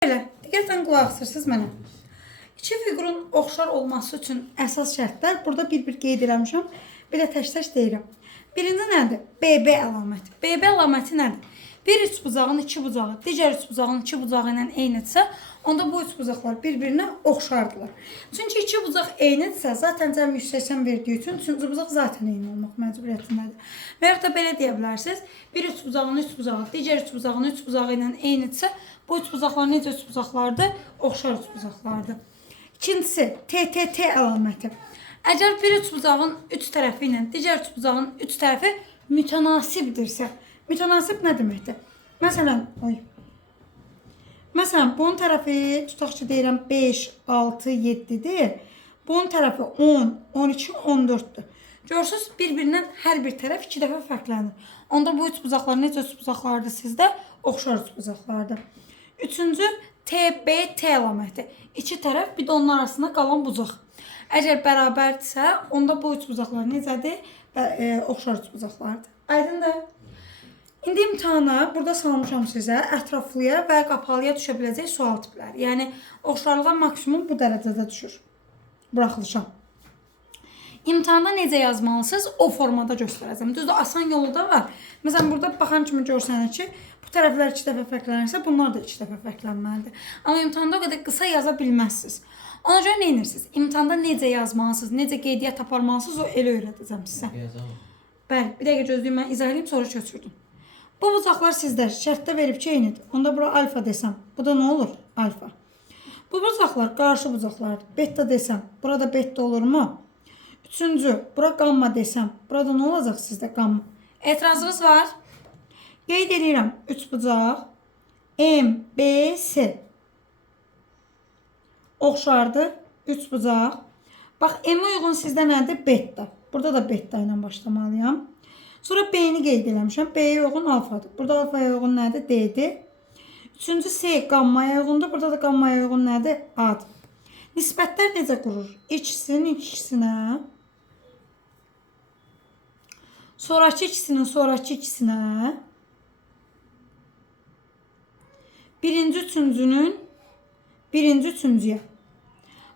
Belə, diqqətlə qulaq asırsınız mənə. İki fiqurun oxşar olması üçün əsas şərtlər burada bir-bir qeyd eləmişəm. Bir də tək-tək deyirəm. Birinci nədir? BB əlaməti. BB əlaməti nədir? Bir üçbucağın iki bucağı digər üçbucağın iki bucağı ilə eynidirsə, onda bu üçbucaqlar bir-birinə oxşardılar. Çünki iki bucaq eynidirsə, zaten cəm 180 verdiyi üçün üçüncü bucaq zaten eyni olmaq məcburiyyətindədir. Və yaxud da belə deyə bilərsiniz, bir üçbucağın üçbucağı digər üçbucağın üçbucağı ilə eynidirsə, bu üçbucaqlar necə üçbucaqlardır? Oxşar üçbucaqlardır. İkincisi, TTT əlaməti. Əgər bir üçbucağın üç tərəfi ilə digər üçbucağın üç tərəfi mütənasibdirsə, mütənasib nə deməkdir? Məsələn, bunun tərəfi, tutaq ki, deyirəm 5, 6, 7-dir. Bunun tərəfi 10, 12, 14-dür. Görürsünüz, bir-birindən hər bir tərəf iki dəfə fərqlənir. Onda bu üçbucaqlar necə üçbucaqlardır sizdə? Oxşar üçbucaqlardır. Üçüncü, TBT əlaməti. İki tərəf, bir də onun arasında qalan bucaq. Əgər bərabərdirsə, onda bu üçbucaqlar necədir? Oxşar üçbucaqlardır. Aydındır? İndi imtahana burada salmışam sizə ətraflıya və qapalıya düşə biləcək sual tipləri. Yəni, oxşarlığa maksimum bu dərəcədə düşür. Buraxılışam. İmtahanda necə yazmalısınız? O formada göstərəcəm. Düzdür, asan yolu da var. Məsələn, burada baxan kimi görsənir ki, bu tərəflər iki dəfə fərqlənirsə, bunlar da iki dəfə fərqlənməlidir. Amma imtahanda o qədər qısa yaza bilməzsiniz. Ona görə nə edirsiniz? İmtahanda necə yazmalısınız, necə qeydiyyat aparmalısınız, o elə öyrədəcəm sizə. Bəli, bir dəqiqə gözləyim, mən izah edeyim, sonra köçürdüm. Bu bucaqlar sizdə şərtdə verib ki, eynidir. Onda bura alfa desəm, bu da nə olur? Alfa. Bu bucaqlar qarşı bucaqlardır. Beta desəm, burada beta olurmu? Üçüncü, bura qamma desəm, burada nə olacaq sizdə qamma? Etirazınız var? Qeyd edirəm, üç bucaq M, B, S. Oxşardır, üç bucaq. Bax, M-ə uyğun sizdə nədir? Beta. Burada da beta ilə başlamalıyam. Sonra B-ni qeyd eləmişəm. B-yə uyğun alfadır. Burada alfaya uyğun nədir? D-dir. Üçüncü C qammaya uyğundur. Burada da qammaya uyğun nədir? A-dır. Nisbətlər necə qurur? İkisinin ikisinə. Sonraki ikisinin sonraki ikisinə. Birinci üçüncünün birinci üçüncüyə.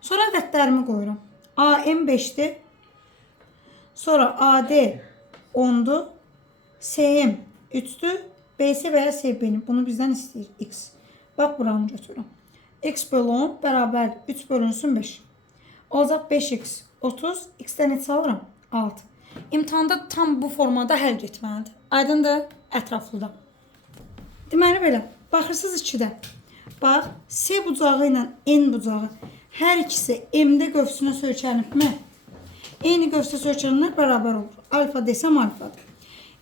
Sonra ədədlərimi qoyuram. AM 5-dir. Sonra AD 10'dur. SM 3'dür. BS veya SB'nin. Bunu bizden istəyir. X. Bak buranı götürürüm. X bölü 10 bərabər 3 bölünsün 5. Olacaq 5x 30. X'dən neçə alıram? 6. İmtahanda tam bu formada həll etməlidir. Aydındır? Ətraflıda. Deməli belə. Baxırsınız 2-də. Bax, C bucağı ilə N bucağı. Hər ikisi M-də qövsünə söykənibmi? Eyni qövsə söykənənlər bərabər olur. Alfa desəm alfadır.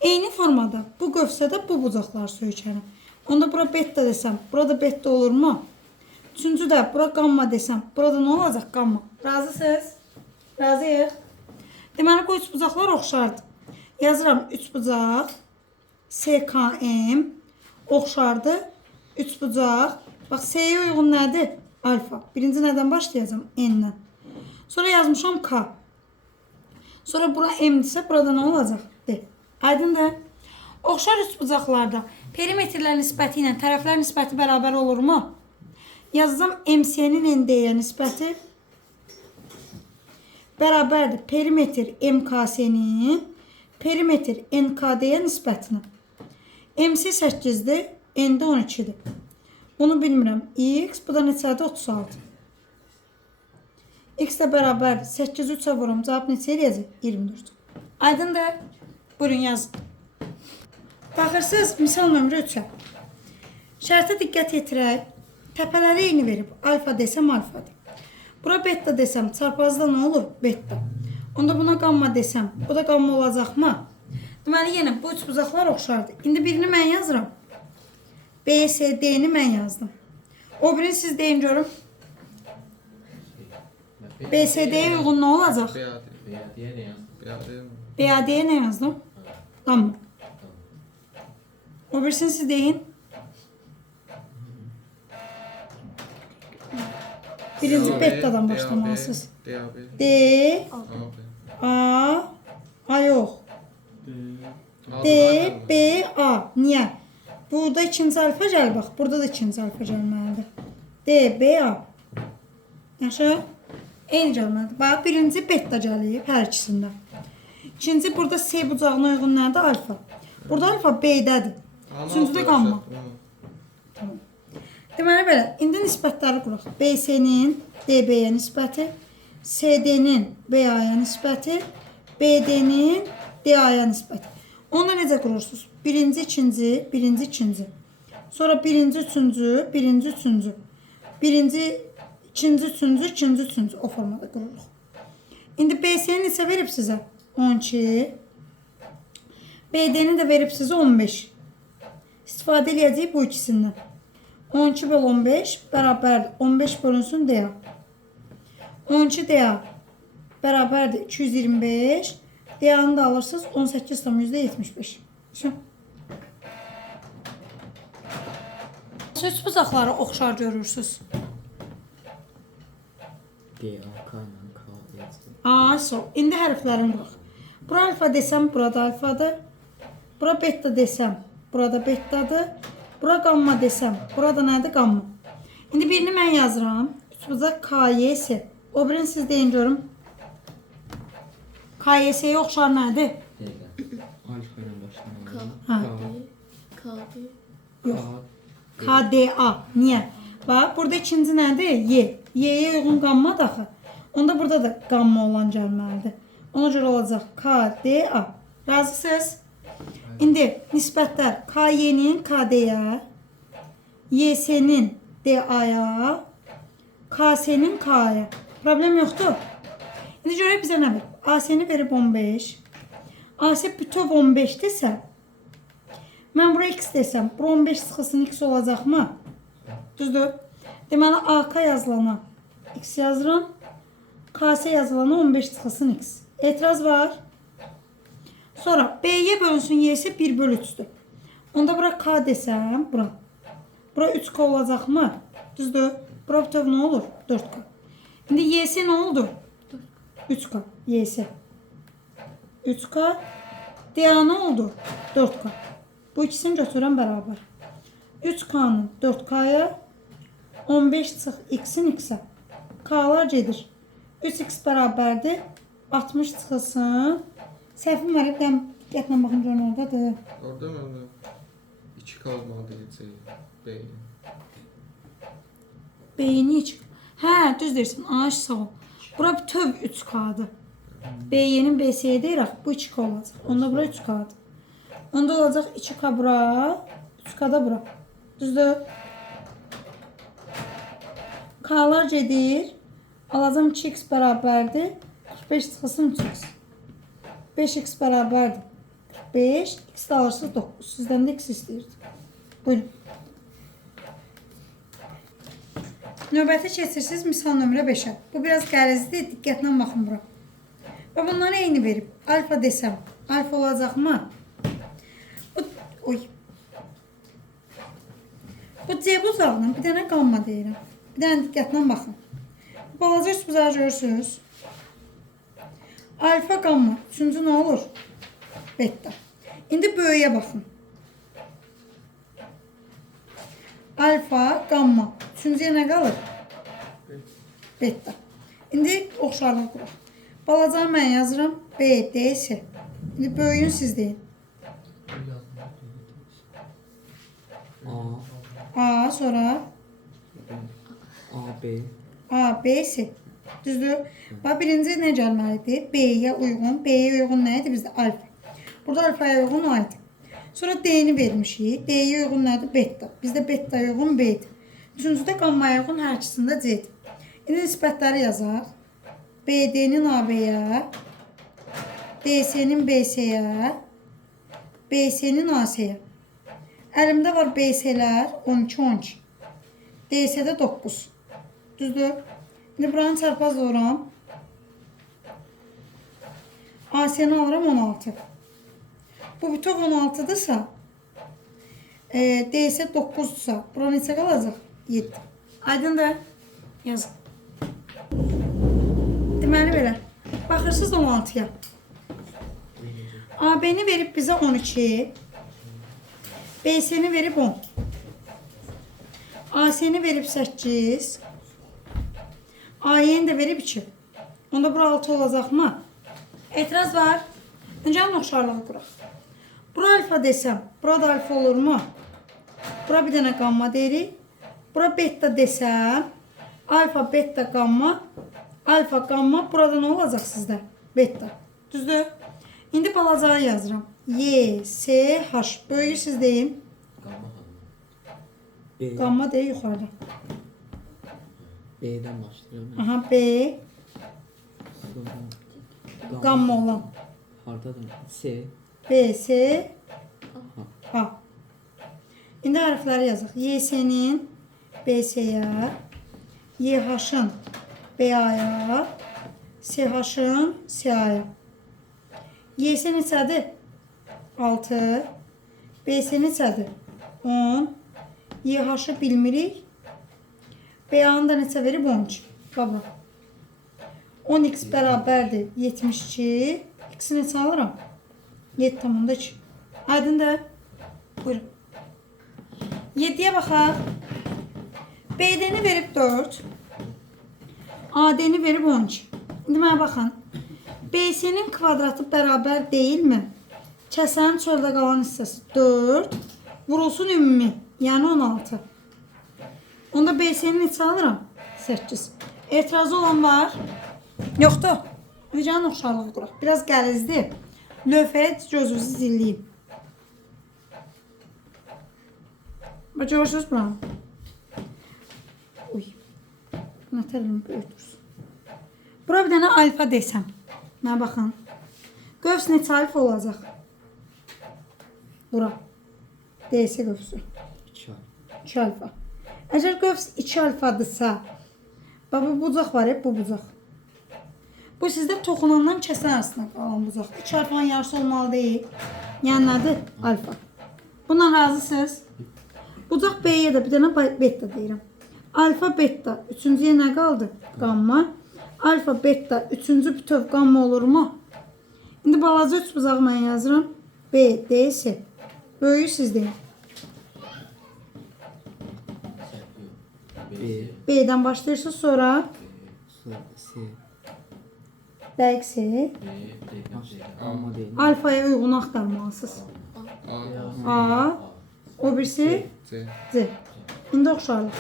Eyni formada bu qövsədə bu bucaqlar söykənir. Onda bura beta desəm, burada beta olurmu? Üçüncü də bura qamma desəm, burada nə olacaq? Qamma. Razısınız? Razıyıq. Deməli, bu üç bucaqlar oxşardır. Yazıram üç bucaq SKM oxşardır. Üç bucaq. Bax, S'yə uyğun nədir? Alfa. Birinci nədən başlayacağım? N'dən. Sonra yazmışam K. Sonra bura M-dirsə, burada nə olacaq? D. Aydındır? Oxşar üçbucaqlarda perimetrlər nisbəti ilə tərəflər nisbəti bərabər olurmu? Yazacağım MC-nin ND-yə nisbəti bərabərdir. Perimetr MKS-nin perimetr NKD-yə nisbətinə. MC 8-dir, ND 12-dir. Bunu bilmirəm. X, bu da neçədir? 36. X də bərabər 8 3-ə vurum. Cavab neçə eləyəcək? 24. Aydındır? Buyurun yazın. Baxırsınız, misal nömrə 3-ə. Şərtə diqqət yetirək. Təpələri eyni verib. Alfa desəm alfadır. Bura beta desəm, çarpazda nə olur? Beta. Onda buna qamma desəm, bu da qamma olacaqmı? Deməli, yenə bu üç bucaqlar oxşardır. İndi birini mən yazıram. BSD-ni mən yazdım. O birini siz deyin görüm. BSD'ye uyğun nə olacaq? BAD'ye nə yazdım? Qamma. O birisini siz deyin. Birinci betadan başlamalısınız. D, A yox. D, B, A. Niyə? Burada ikinci alfa gəlir, bax. Burada da ikinci alfa gəlməlidir. D, B, A. Yaxşı. Eyni gəlməlidir. Bax, birinci beta gəlib hər ikisində. İkinci, burada C bucağına uyğun nədir? Alfa. Burada alfa B-dədir. Üçüncü də qamma. Tamam. Deməli belə, indi nisbətləri quraq. BC-nin DB-yə nisbəti, CD-nin BA-ya nisbəti, BD-nin DA-ya nisbəti. Onu necə qurursunuz? Birinci, ikinci, birinci, ikinci. Sonra birinci, üçüncü, birinci, üçüncü. Birinci, ikinci, üçüncü, ikinci, üçüncü. O formada qururuq. İndi BC-ni neçə verib sizə? 12. BD-ni də verib sizə 15. İstifadə edəcəyik bu ikisindən. 12 böl 15 bərabərdir. 15 bölünsün DA. 12 DA bərabərdir 225. DA-nı da alırsınız 18,75. Üç bucaqları oxşar görürsünüz. A, sol. İndi hərflərin quraq. Bura alfa desəm, burada alfadır. Bura beta desəm, burada betadır. Bura qamma desəm, burada nədir? Qamma. İndi birini mən yazıram. Üç bucaq KYS. O birini siz deyin görüm. KYS-yə oxşar nədir? Alfa ilə başlayalım. Hə. Yox. KDA. Niyə? Bax, burada ikinci nədir? Y. Y-yə uyğun qamma daxı. Onda burada da qamma olan gəlməlidir. Ona görə olacaq KDA. Razısınız? İndi nisbətlər KY-nin KD-yə, YS-nin DA-ya, KS-nin K-ya. Problem yoxdur. İndi görək bizə nə verir? AC-ni verib 15. AC bütöv 15-dirsə, mən bura x desəm, bura 15 sıxılsın x olacaqmı? Düzdür? Deməli, AK yazılana x yazıram. KS yazılana 15 sıxılsın x. Etiraz var. Sonra B'ye bölünsün y'si 1 bölü 3'dür. Onda bura K desəm, bura. Bura 3K olacaqmı? Düzdür? Bura bütöv nə olur? 4K. İndi y'si nə oldu? 3K. Y'si. 3K. DA nə oldu? 4K. Bu ikisini götürən bərabər. 3K'nın 4K'ya 15 çıx x'in x'ə. K'lar gedir. 3x bərabərdir. 60 çıxılsın. Səhvim var. Diqqətlə baxın görün oradadır. Orada mı? 2 kalmadı gecəyə. Beyin. Beyni iç. Hə, düz deyirsən. Ağaç sağ ol. Bura bütöv 3K'dır. B'nin BS'yə deyirək. Bu 2K olacaq. Onda bura 3K'dır. Onda olacaq 2K bura. 3K da bura. Düzdür? K'lar gedir. Alacam 2x bərabərdir. 45 çıxılsın 3x. 5x bərabərdir. 45. X də alırsınız 9. Sizdən də x istəyirdik. Buyurun. Növbəti keçirsiniz misal nömrə 5-ə. Bu biraz qərəzlidir. Diqqətlə baxın bura. Və bunları eyni verib. Alfa desəm, alfa olacaqmı? Oy. Bu C buzağının bir dənə qamma deyirəm. Bir dənə diqqətlə baxın. Balaca üst buzağı görürsünüz. Alfa qamma. Üçüncü nə olur? Beta. İndi böyüyə baxın. Alfa, qamma. Üçüncüyə nə qalır? Beta. İndi oxşarlıq quraq. Balacanı mən yazıram. B, D, S. İndi böyüyün siz deyin. A, sonra A, B. A, B, S. Düzdür? Bax, birinci nə gəlməlidir? B-yə uyğun. B-yə uyğun nə idi bizdə? Alfa. Burada alfaya uyğun A idi. Sonra D-ni vermişik. D-yə uyğun nədir? Beta. Bizdə beta-ya uyğun B idi. Üçüncüdə qammaya uyğun hər ikisində C idi. İndi nisbətləri yazaq. BD-nin AB-yə, DS-nin BS-yə, BS-nin AC-yə. Əlimdə var BS-lər 12-12. DS-də 9. Düzdür? İndi buranı çarpaz oluram. AC-ni alıram 16. Bu bütöv 16-dırsa, DS 9-dursa, bura neçə qalacaq? 7. Aydındır? Yazın. Deməli belə. Baxırsınız 16-ya. AB-ni verib bizə 12. BS-ni verib 10. AC-ni verib 8. AY-ni də verib 2. Onda bura 6 olacaqmı? Etiraz var. Öncə oxşarlığı quraq. Bura alfa desəm, bura da alfa olurmu? Bura bir dənə qamma deyirik. Bura beta desəm, alfa, beta, qamma, alfa, qamma. Burada nə olacaq sizdə? Beta. Düzdür? İndi balacağı yazıram. Y, S, H. Böyüyü siz deyin. Qamma xanım. B, Qamma deyin yuxarıda. B'den başlayalım. Aha, B, Sonra qamma olan. hardadır? S, B, S, H. A. İndi hərfləri yazıq. Y-S-nin B-S-yə, Y-H-ın B-A-ya, S-H-ın S-A-ya. Y-S neçədir? 6. B-S neçədir? 10. Y-H-ı bilmirik. B-A-nı da neçə verib? 12. Baba. 10x bərabərdir 72. X-i neçə alıram? 7,2. Aydındır. Buyurun. 7'ye baxaq. BD-ni verib 4. AD-ni verib 12. İndi mənə baxın. BC-nin kvadratı bərabər deyilmi? Kəsənin çöldə qalan hissəsi 4. Vurulsun ümumi. Yəni 16. Onda BC-ni neçə alıram? 8. Etirazı olan var? Yoxdur. Ricanın oxşarlığı quraq. Biraz gəlizdir. Lövhəyə gözünüzü zilləyim. Bax, görürsünüz buranı? Uy. Nətərimi böyütürsün. Bura bir dənə alfa desəm. Mənə baxın. Qövs neçə alfa olacaq? Bura. DS qövsü. 2 ay. 2 alfa. Əgər qövs 2 alfadırsa, bu bucaq var ya, bu bucaq. Bu sizdə toxunandan kəsən arasında qalan bucaq. 2 alfanın yarısı olmalı deyil. Yəni nədir? Alfa. Bundan razısınız? Bucaq B-yə də bir dənə beta deyirəm. Alfa, beta. Üçüncüyə nə qaldı? Qamma. Alfa, beta. Üçüncü bütöv qamma olurmu? İndi balaca üç bucağı mən yazıram. B, D, S. Böyüyü siz deyin. B, B'dən başlayırsınız, sonra Sonra S, dəqiq S. Amma değil. Alfaya uyğun axtarmalısınız. A, A, o birisi C. Z. İndi oxşarlıq.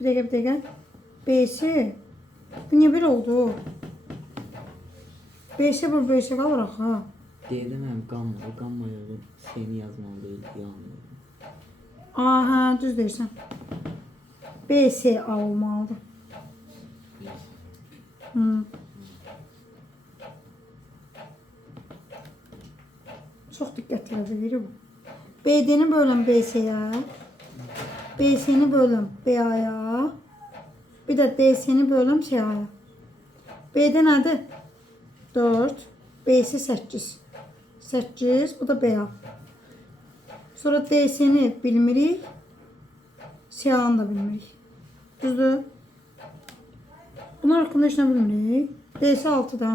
Bir dəqiqə. B'si. Bu niyə bir oldu? B'si bu B'si qalır axı. Ha. D'den hem gamma. O gamma yolu S'ni yazmalı değil diye anlıyorum. Aha, düz deyirsən. B-S A olmalıdır. Çox diqqətli verir bu. BD-ni bölüm BC-yə. BC-ni bölüm BA-ya. Bir də DC-ni bölüm CA-ya. BD nədir? 4. BC 8. 8. Bu da BA. Sonra DC-ni bilmirik. CA-nı da bilmirik. Düzdür? Bunlar haqqında heç nə bilmirik. DC 6-da.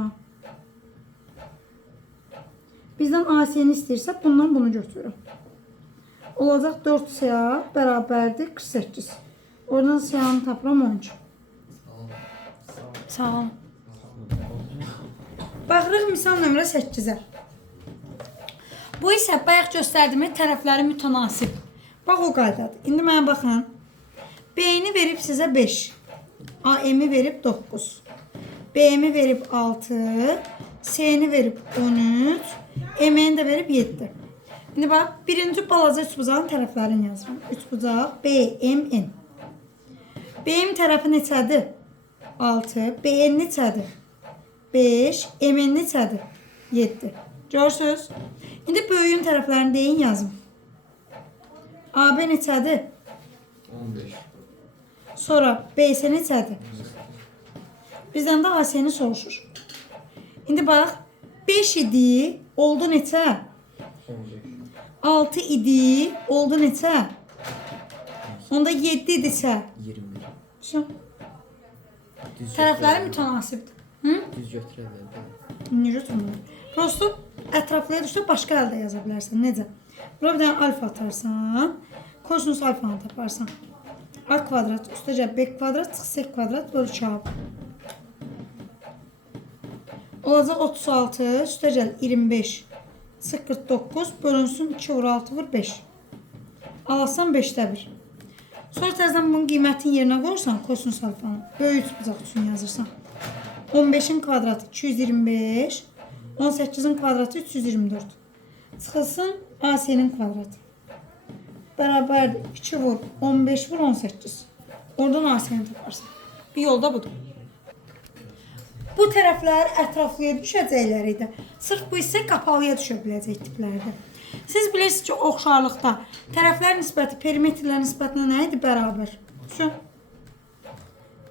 Bizdən AC-ni istəyirsə, bundan bunu götürürüm. Olacaq 4 CA bərabərdir 48. Oradan CA-nı tapıram 12. Sağ olun. Baxırıq misal nömrə 8-ə. Bu isə bayaq göstərdiyim tərəfləri mütənasib. Bax o qaydadır. İndi mənə baxın. B-ni verib sizə 5. AM-i verib 9. B-mi verib 6. C-ni verib 13. M-ni də verib 7. İndi bax, birinci balaca üçbucağın tərəflərini yazıram. Üçbucaq B, M, N. B-in tərəfi neçədir? 6. B-n neçədir? 5. M-n neçədir? 7. Görürsünüz? İndi böyüyün tərəflərini deyin yazın. AB neçədir? 15. Sonra BC neçədir? Bizdən də AC-ni soruşur. İndi bax, 5 idi, oldu neçə? 15. 6 idi, oldu neçə? Onda 7 idisə. 20. Şu. Düz Tərəfləri mütənasibdir. Hı? Düz götürələr. Necə tutulur? Prosto ətraflıya düşsə başqa əldə yaza bilərsən. Necə? Bura bir dənə alfa atarsan, kosinus alfanı taparsan. A kvadrat üstəcə b kvadrat çıx sek kvadrat bölü 2a. Olacaq 36 üstəcə 25 çıx 49 bölünsün 2 vur 6 vur 5. Alasan 5'də 1. Sonra təzədən bunun qiymətini yerinə qoyursan kosinus alfanı. Böyük bucaq üçün yazırsan. 15'in kvadratı 225, 18'in kvadratı 324. Çıxılsın AS'nin kvadratı. Bərabərdir 2 vur 15 vur 18. Oradan AS'ni taparsan. Bir yolda budur. Bu tərəflər ətraflıya düşəcəkləri idi. Sırf bu isə qapalıya düşə biləcək tiplərdir. Siz bilirsiniz ki, oxşarlıqda tərəflər nisbəti perimetrlər nisbətinə nə idi? Bərabər. Şu.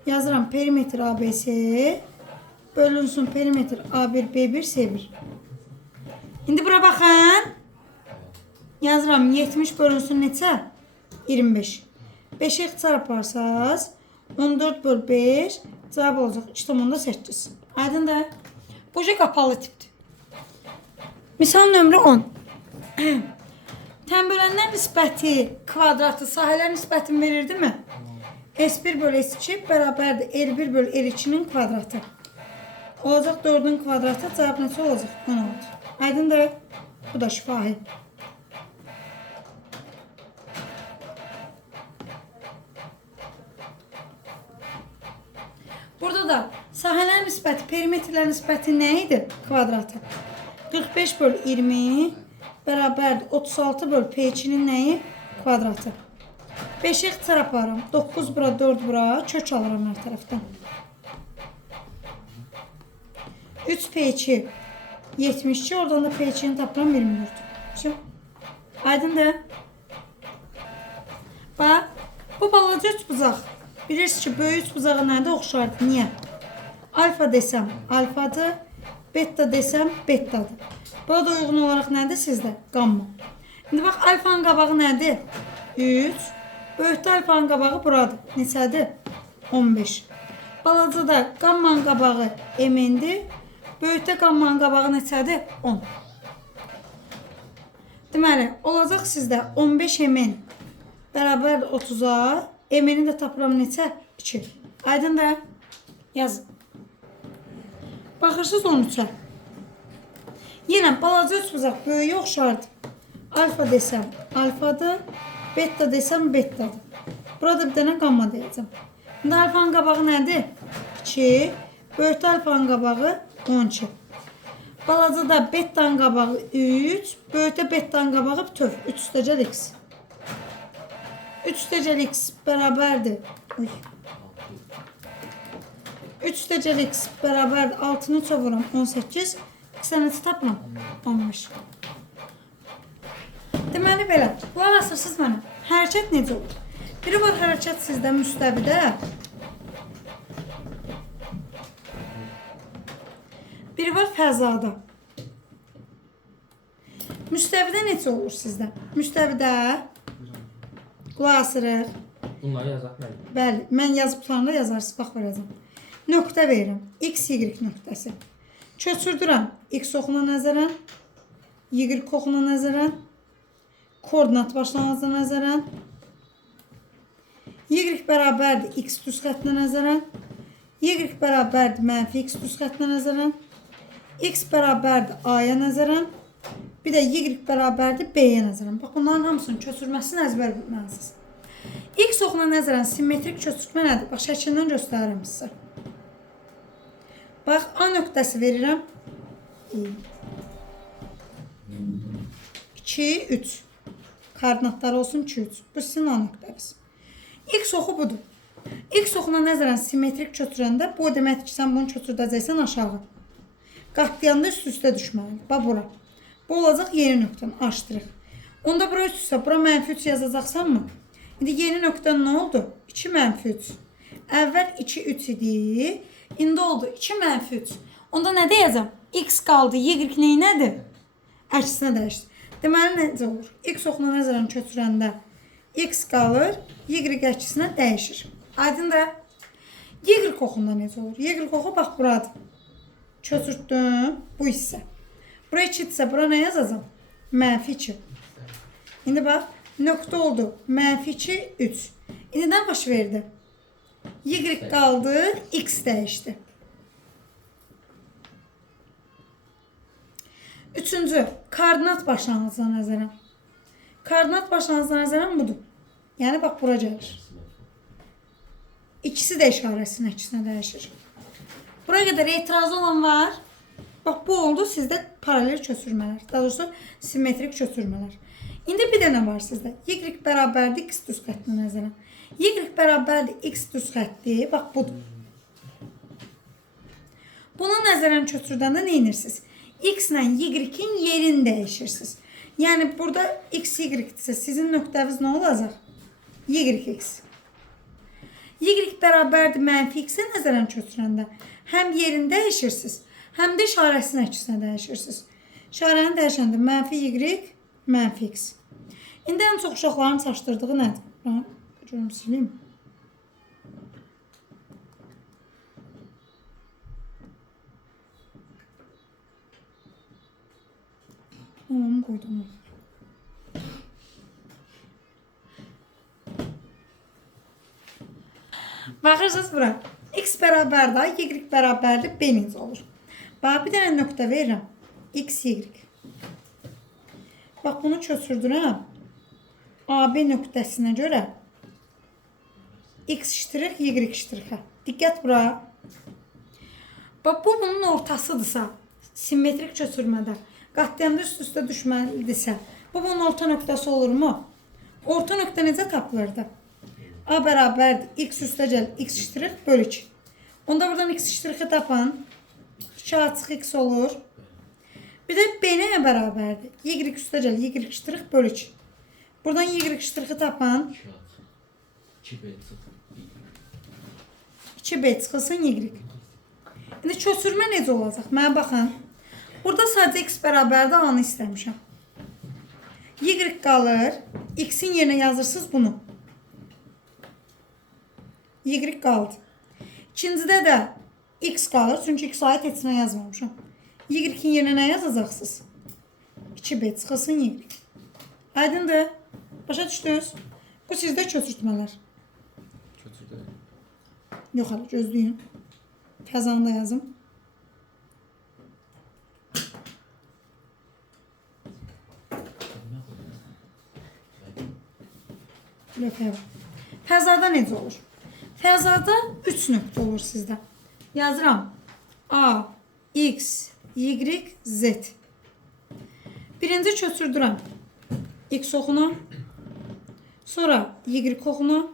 Yazıram perimetr ABC bölünsün perimetr A1 B1 C1. İndi bura baxın. Yazıram 70 bölünsün neçə? 25. 5'e ixtisar yaparsaz 14 böl 5 cavab olacaq 2,8. Aydın da bu qapalı tipdir. Misal nömrə 10. Tənbölənlər nisbəti kvadratı sahələr nisbətini verirdi mi? S1 bölü S2 bərabərdir L1 bölü L2'nin kvadratı. Olacaq 4'ün kvadratı cavab neçə olacaq? 16. Aydın da bu da şifahi. Burada da sahələr nisbəti, perimetrlər nisbəti nə idi? Kvadratı. 45 bölü 20 bərabərdir 36 bölü P2'nin nəyi? Kvadratı. 5'e ixtisar yaparım. 9 bura 4 bura kök alıram hər tərəfdən. 3 P2 72 oradan da P2'ni tapıram 24. Şimdi, aydın da. Bax, bu balaca üç bucaq. Bilirsiniz ki, böyük üç bucağı nədə oxşardır? Niyə? Alfa desəm alfadır, beta desəm betadır. Burada uyğun olaraq nədir sizdə? Gamma. İndi bax, alfanın qabağı nədir? 3. Böyükdə alfanın qabağı buradır. Neçədir? 15. Balacada gammanın qabağı MN-dir. Böyükdə gammanın qabağı neçədir? 10. Deməli, olacaq sizdə 15 MN bərabər 30'a. MN'i də tapıram neçə? 2. Aydın da yazın. Baxırsınız 13'ə. Yenə balaca üç bucaq böyüyə oxşardır. Alfa desəm alfadır, beta desəm betadır. Burada bir dənə gamma deyəcəm. İndi alfanın qabağı nədir? 2. Böyükdə alfanın qabağı 12. Balacada betanın qabağı 3. Böyükdə betanın qabağı bütöv 3 üstəcəl x. 3 üstəcəl x bərabərdir. 3 üstəcəl x bərabərdir. 6'nı 3'ə vuram 18. X-əni tapıram 15. Deməli belə. Qulaq asırsınız mənə. Hərəkət necə olur? Biri var hərəkət sizdə müstəvidə. Biri var fəzada. Müstəvidə necə olur sizdə? Müstəvidə qulaq asırıq. Bunları yazaq mən. Bəli, mən yazıblarında yazarsınız, bax verəcəm. Nöqtə verirəm. X, Y nöqtəsi. Köçürdürəm. X oxuna nəzərən. Y oxuna nəzərən. Koordinat başlanğıcına nəzərən. Y bərabərdir X düz xəttinə nəzərən. Y bərabərdir mənfi X düz xəttinə nəzərən. X bərabərdir A-ya nəzərən. Bir də Y bərabərdir B-yə nəzərən. Bax, bunların hamısının köçürməsini əzbər bilməlisiniz. X oxuna nəzərən simmetrik köçürtmə nədir? Bax, şəkildən göstərirəm sizə. Bax, A nöqtəsi verirəm. 2, 3. Koordinatları olsun 2, 3. Bu sizin A nöqtəniz. X oxu budur. X oxuna nəzərən simmetrik köçürəndə bu deməkdir ki, sən bunu köçürdəcəksən aşağı. Qatlayanda üst-üstə düşməlidir. Bax, bura. Bu olacaq yeni nöqtən. Açdırıq. Onda bura üst-üstə, bura mənfi 3 yazacaqsan mı? İndi yeni nöqtən nə oldu? 2 mənfi 3. Əvvəl 2, 3 idi. İndi oldu 2 mənfi 3. Onda nə deyəcəm? X qaldı. Y nədir? Əksinə dəyişdi. Deməli, necə olur? X oxuna nəzərən köçürəndə X qalır. Y əksinə dəyişir. Aydın da Y oxunda necə olur? Y oxu bax buradır. Köçürtdüm bu hissə. Buraya 2-dirsə, bura nə yazacağım? -2. İndi bax, nöqtə oldu. -2, 3. İndi nə baş verdi? Y qaldı, x dəyişdi. Üçüncü, koordinat başlanğıcına nəzərən. Koordinat başlanğıcına nəzərən budur. Yəni, bax, bura gəlir. İkisi də işarəsinin əksinə dəyişir. Buraya qədər etirazı olan var. Bax, bu oldu sizdə paralel köçürmələr. Daha doğrusu, simmetrik köçürmələr. İndi bir dənə var sizdə. Y bərabərdir x düz xəttinə nəzərən. Y bərabərdir x düz xətti. Bax, budur. Buna nəzərən köçürdəndə nə edirsiniz? X ilə Y-in yerini dəyişirsiniz. Yəni, burada x, y-dirsə sizin nöqtəviz nə olacaq? Y-x. Y bərabərdir -x-ə nəzərən köçürəndə həm yerini dəyişirsiniz, həm də işarəsinin əksinə dəyişirsiniz. İşarəni dəyişəndə -y, -x. İndi ən çox uşaqların çaşdırdığı nədir? Görüm, sileyim. Onu qoydum. Baxırsınız bura. X bərabərdir, Y bərabərdir, B necə olur? Bax, bir dənə nöqtə verirəm. X, Y. Bax, bunu köçürdürəm. AB nöqtəsinə görə X iştirik, Y iştirikə. Diqqət bura. Bax, bu bunun ortasıdırsa, simmetrik köçürmədə, qatlayanda üst-üstə düşməlidirsə, bu bunun orta nöqtəsi olurmu? Orta nöqtə necə tapılırdı? A bərabərdir, x üstə gəl, x iştirik, böl 2. Onda buradan x iştiriki tapan, 2 açıq x olur. Bir də B nəyə bərabərdir? Y üstə gəl, y iştirik, böl 2. Buradan y iştiriki tapan, 2b çıxılsın y. İndi köçürmə necə olacaq? Mənə baxın. Burada sadəcə x bərabərdə A-nı istəmişəm. Y qalır, x-in yerinə yazırsınız bunu. Y qaldı. İkincidə də x qalır, çünki x ayət etsinə yazmamışam. Y-in yerinə nə yazacaqsınız? 2b çıxılsın y. Aydındır. Başa düşdünüz? Bu sizdə köçürtmələr. Köçürdü. Yox, hələ gözləyin. Fəzanı da yazım. Fəzada necə olur? Fəzada 3 nöqtə olur sizdə. Yazıram. A, X, Y, Z. Birinci köçürdürəm. X oxuna. Sonra Y oxuna.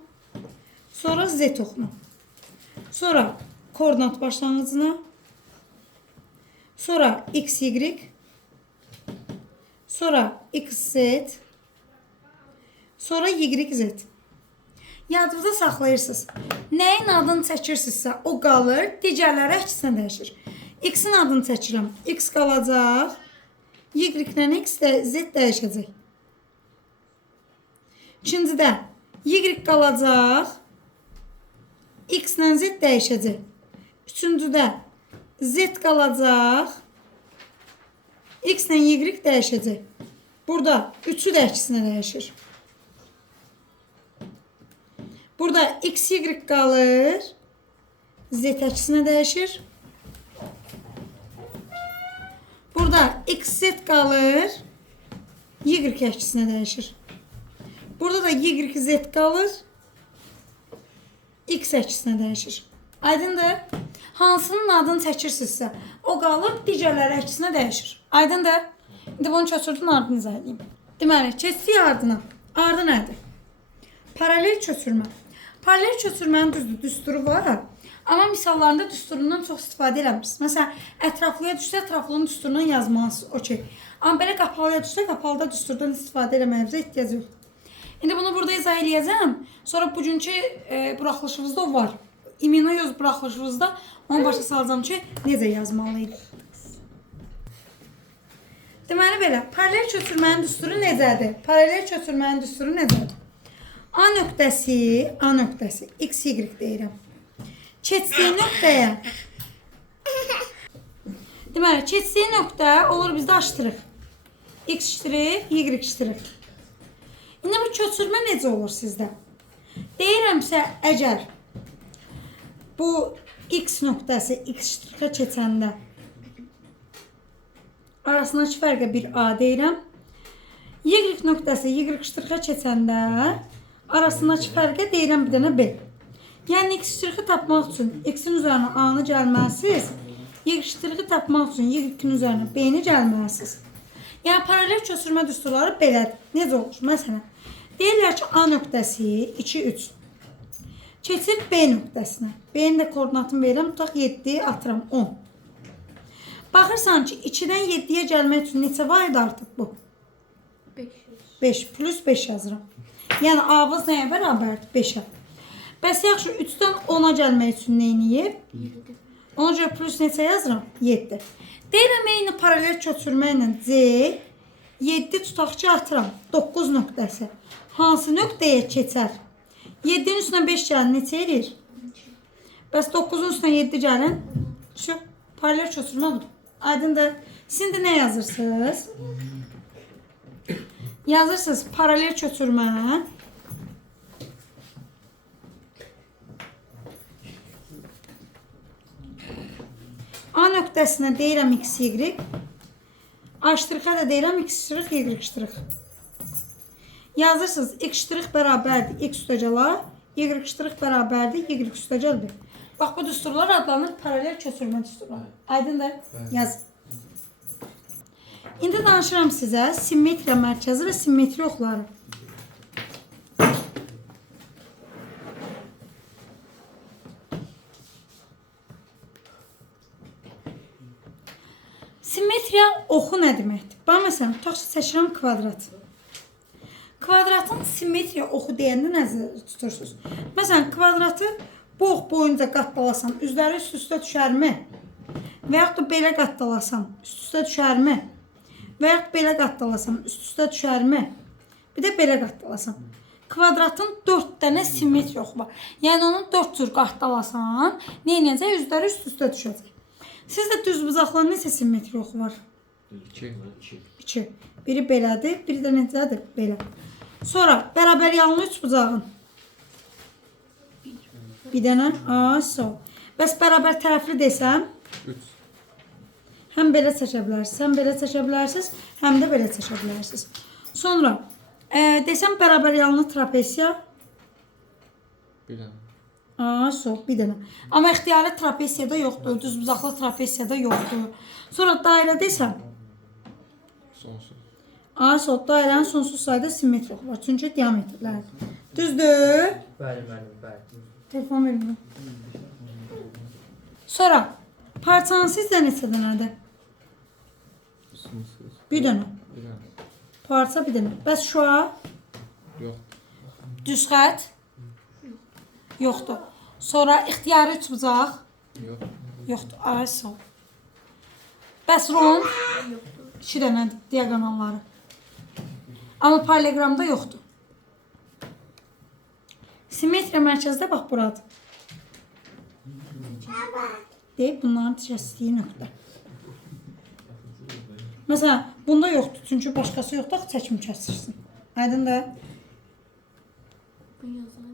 Sonra Z oxuna. Sonra koordinat başlanğıcına. Sonra X, Y. Sonra X, Z. Sonra Y, Z. Yadınızda saxlayırsınız. Nəyin adını çəkirsinizsə o qalır, digərləri əksinə dəyişir. X-in adını çəkirəm. X qalacaq. Y-lə X də Z dəyişəcək. İkincidə Y qalacaq. X-lə Z dəyişəcək. Üçüncüdə Z qalacaq. X-lə Y dəyişəcək. Burada üçü də əksinə dəyişir. Burada x, y qalır. Z əksinə dəyişir. Burada x, z qalır. Y əksinə dəyişir. Burada da y, z qalır. X əksinə dəyişir. Aydındır? Hansının adını çəkirsinizsə o qalır, digərləri əksinə dəyişir. Aydındır? İndi bunu köçürdün, ardını izah edeyim. Deməli, keçdik ardına. Ardı nədir? Paralel köçürmə. Paralel köçürmənin düzdür, düsturu var. Amma misallarında düsturundan çox istifadə eləmirsiniz. Məsələn, ətraflıya düşsə, ətraflının düsturundan yazmalısınız. Okey. Amma belə qapalıya düşsə, qapalıda düsturdan istifadə eləməyinizə ehtiyac yoxdur. İndi bunu burada izah eləyəcəm. Sonra bugünkü buraxılışımızda o var. İmenoyoz buraxılışımızda onu başa salacağım ki, necə yazmalıydı. Deməli belə, paralel köçürmənin düsturu necədir? Paralel köçürmənin düsturu necədir? A nöqtəsi, x, y deyirəm. Keçdiyi nöqtəyə Deməli, keçdiyi nöqtə olur bizdə aştırıq. X ştirik, Y ştirik. İndi bu köçürmə necə olur sizdə? Deyirəmsə, əgər bu X nöqtəsi X ştirikə keçəndə arasındakı fərqə bir A deyirəm. Y nöqtəsi Y ştirikə keçəndə arasındakı fərqə deyirəm bir dənə B. Yəni X ştiriki tapmaq üçün X-in üzərinə A-nı gəlməlisiniz. Y ştiriki tapmaq üçün Y-in üzərinə B-ni gəlməlisiniz. Yəni paralel köçürmə düsturları belədir. Necə olur? Məsələn, deyirlər ki, A nöqtəsi 2, 3. Keçir B nöqtəsinə. B-nin də koordinatını verirəm. Tutaq 7, atıram 10. Baxırsan ki, 2-dən 7-yə gəlmək üçün neçə vaid artıq bu? 5 plus 5 yazıram. Yəni A-vız nəyə bərabərdir? 5-ə. Bəs yaxşı, 3-dən 10-a gəlmək üçün nə edib? 7. Ona görə plus neçə yazıram? 7. Deyirəm, eyni paralel köçürmə ilə C 7 tutaq ki, atıram. 9 nöqtəsi. Hansı nöqtəyə keçər? 7-nin üstünə 5 gəlin, neçə edir? Bəs 9-un üstünə 7 gəlin. Şu, paralel köçürmə budur. Aydındır. Siz də nə yazırsınız? Yazırsınız paralel köçürmə. A nöqtəsinə deyirəm x, y. A ştirixə də deyirəm x ştirix, y ştirix. Yazırsınız x ştirix bərabərdir x üstəgəla, y ştirix bərabərdir y üstəgəldir. Bax, bu düsturlar adlanır paralel köçürmə düsturları. Aydındır? Yaz. İndi danışıram sizə simmetriya mərkəzi və simmetriya oxları. Simmetriya oxu nə deməkdir? Bax, məsələn, tutaq ki, seçirəm kvadrat. Kvadratın simmetriya oxu deyəndə nəzərdə tutursunuz? Məsələn, kvadratı bu ox boyunca qatdalasam, üzləri üst-üstə düşərmi? Və yaxud da belə qatdalasam, üst-üstə düşərmi? Və yaxud belə qatdalasam, üst-üstə düşərmi? Bir də belə qatdalasam. Kvadratın 4 dənə simmetriya oxu var. Yəni, onu 4 cür qatdalasan, nə edəcək? Üzləri üst-üstə düşəcək. Sizdə düz bucaqların neçə simmetriya oxu var? 2. Biri belədir, biri də necədir? Belə. Sonra, bərabər yanlı 3 bucağın. Bir dənə. Sol. Bəs bərabər tərəfli desəm? 3. Həm belə çəkə bilərsiniz, həm belə çəkə bilərsiniz, həm də belə çəkə bilərsiniz. Sonra, desəm bərabər yanlı trapesiya? Bir dənə. Sol, bir dənə. Amma ixtiyari trapesiyada yoxdur, düz bucaqlı trapesiyada yoxdur. Sonra dairə desəm? Sonsuz. Sol, dairənin sonsuz sayda simmetriya oxu var. Çünki diametrlərdir. Düzdür? Bəli. Telefon verin. Sonra, parçanın sizdə neçə dənədir? Sonsuz. Bir dənə. Bir dənə. Parça bir dənə. Bəs şua? Yox. Düz xət? Yoxdur. Sonra ixtiyari 3 bucaq? Yox. Yoxdur. Sol. Bəs rond? 2 dənədir diagonalları. Amma paralelogramda yoxdur. Simmetriya mərkəzdə bax buradır. Deyib bunların tikəsizliyi nöqtə. Məsələn, bunda yoxdur. Çünki başqası yoxdur. Çəkim kəsirsin. Aydın da? Bu yazan.